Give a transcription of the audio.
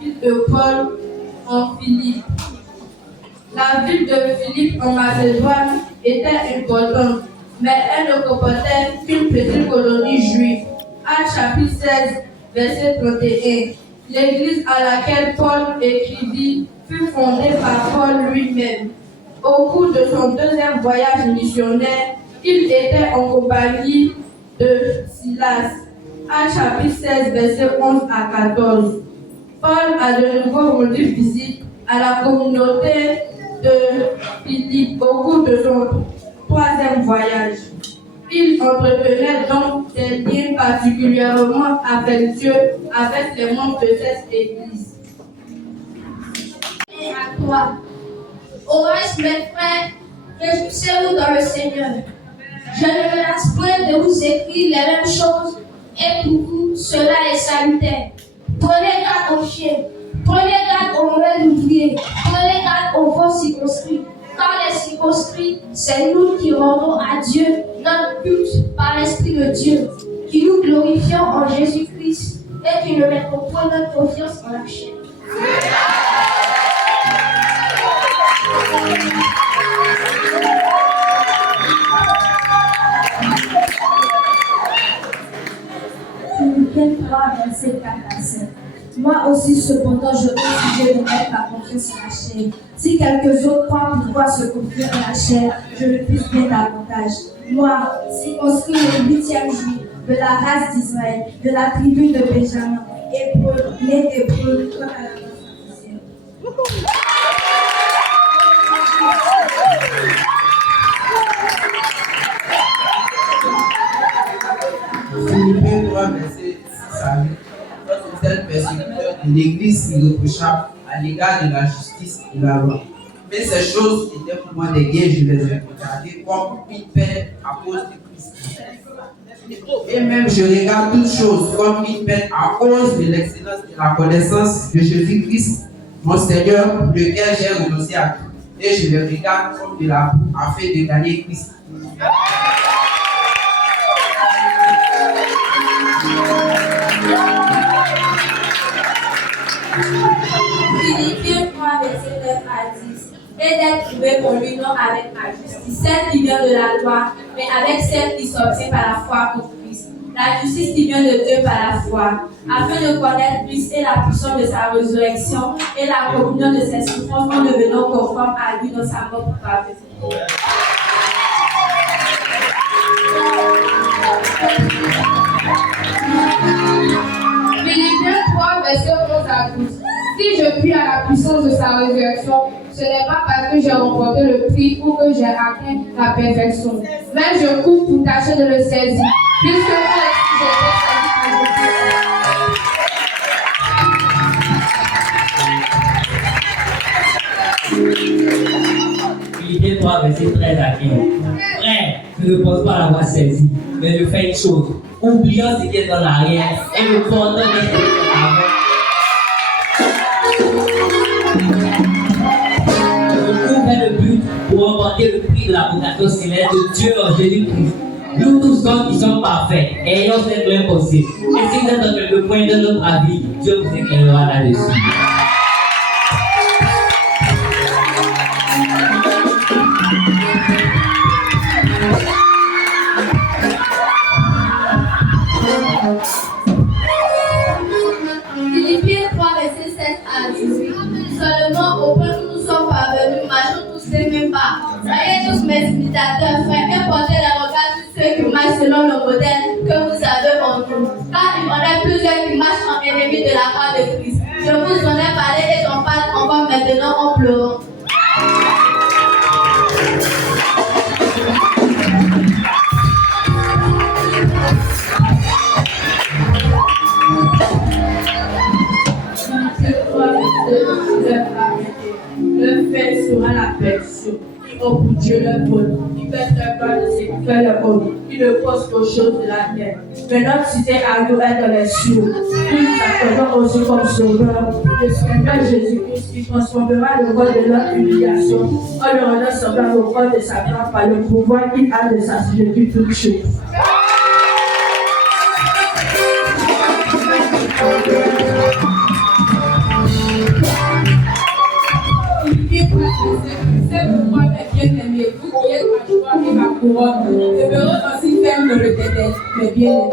ville de Paul en Philippe. La ville de Philippe en Macédoine était importante, mais elle ne comportait qu'une petite colonie juive. Actes chapitre 16, verset 31. L'église à laquelle Paul écrivit fut fondée par Paul lui-même. Au cours de son deuxième voyage missionnaire, il était en compagnie de Silas. Actes chapitre 16, verset 11 à 14. Paul a de nouveau rendu visite à la communauté de Philippe au cours de son troisième voyage. Il entretenait donc des liens particulièrement affectueux avec les membres de cette église. Et à toi, au reste, mes frères, réjouissez-vous dans le Seigneur. Je ne me lasse point de vous écrire les mêmes choses, et pour vous, cela est salutaire. Prenez garde aux chiens, prenez garde aux mauvais ouvriers, prenez garde aux faux circonscrits. Car les circonscrits, c'est nous qui rendons à Dieu notre culte par l'Esprit de Dieu, qui nous glorifions en Jésus-Christ et qui ne mettons point notre confiance en la chair. Philippiens 3, verset 4 à 7. Moi aussi, cependant, je refuse de mettre ma confiance en la chair. Si quelques autres croient pouvoir se confier en la chair, je le plus bien davantage. Moi, circonscrit le 8e juif, de la race d'Israël, de la tribu de Benjamin, hébreu, né d'hébreu, comme à la race officielle. Philippiens 3, verset 6 à 8. Lorsque tel persécuteur de l'Église irréprochable à l'égard de la justice et de la loi. Mais ces choses étaient pour moi des gains, je les ai regardées comme une peine à cause de Christ. Et même je regarde toutes choses comme une peine à cause de l'excellence de la connaissance de Jésus-Christ, mon Seigneur, pour lequel j'ai renoncé à tout. Et je les regarde comme de la boue afin de gagner Christ. Philippiens 3, verset 9 à 10. Et d'être trouvé pour l'union avec ma justice, celle qui vient de la loi, mais avec celle qui s'obtient par la foi au Christ. La justice qui vient de Dieu par la foi, afin de connaître Christ et la puissance de sa résurrection et la communion de ses souffrances en devenant conforme à lui dans sa mort parfaite. Philippiens 3, verset 11 à 12. Si je puis à la puissance de sa résurrection, ce n'est pas parce que j'ai remporté le prix ou que j'ai atteint la perfection. Mais je cours pour tâcher de le saisir, puisque moi aussi j'ai été saisi à Philippiens 3, verset 13 à 15. Frère, je ne pense pas l'avoir saisi, mais je fais une chose, oubliant ce qui est dans l'arrière et me portant l'esprit en avant. Je cours vers le but pour remporter le prix de la vocation céleste de Dieu en Jésus-Christ. Nous tous hommes qui sommes parfaits, ayons cette même pensée. Et si vous êtes dans le point de notre avis, Dieu vous éclairera là-dessus. Philippiens 3, verset 7 à 18. Seulement au point où nous sommes parvenus, marchons tous les mêmes pas. Soyez tous mes imitateurs, frères, et portez les regards sur ceux qui marchent selon le modèle que vous avez en nous. Car il y en a plusieurs qui marchent en ennemis de la part de Christ. Je vous en ai parlé et j'en parle encore maintenant en pleurant. Le fait sera la personne qui ont pour Dieu le vol, qui fait un pas de ce qui fait le homme, qui ne pose qu'aux choses de la terre. Mais notre cité à nous est dans les cieux. Nous nous attendons aussi comme sauveur le Seigneur Jésus-Christ qui transformera le corps de leur humiliation en le rendant semblable au corps de sa gloire par le pouvoir qu'il a de s'assujetter toutes choses. bien-aimés, vous qui êtes ma joie et ma couronne, demeurez aussi ferme dans l'Éternel, mes bien-aimés.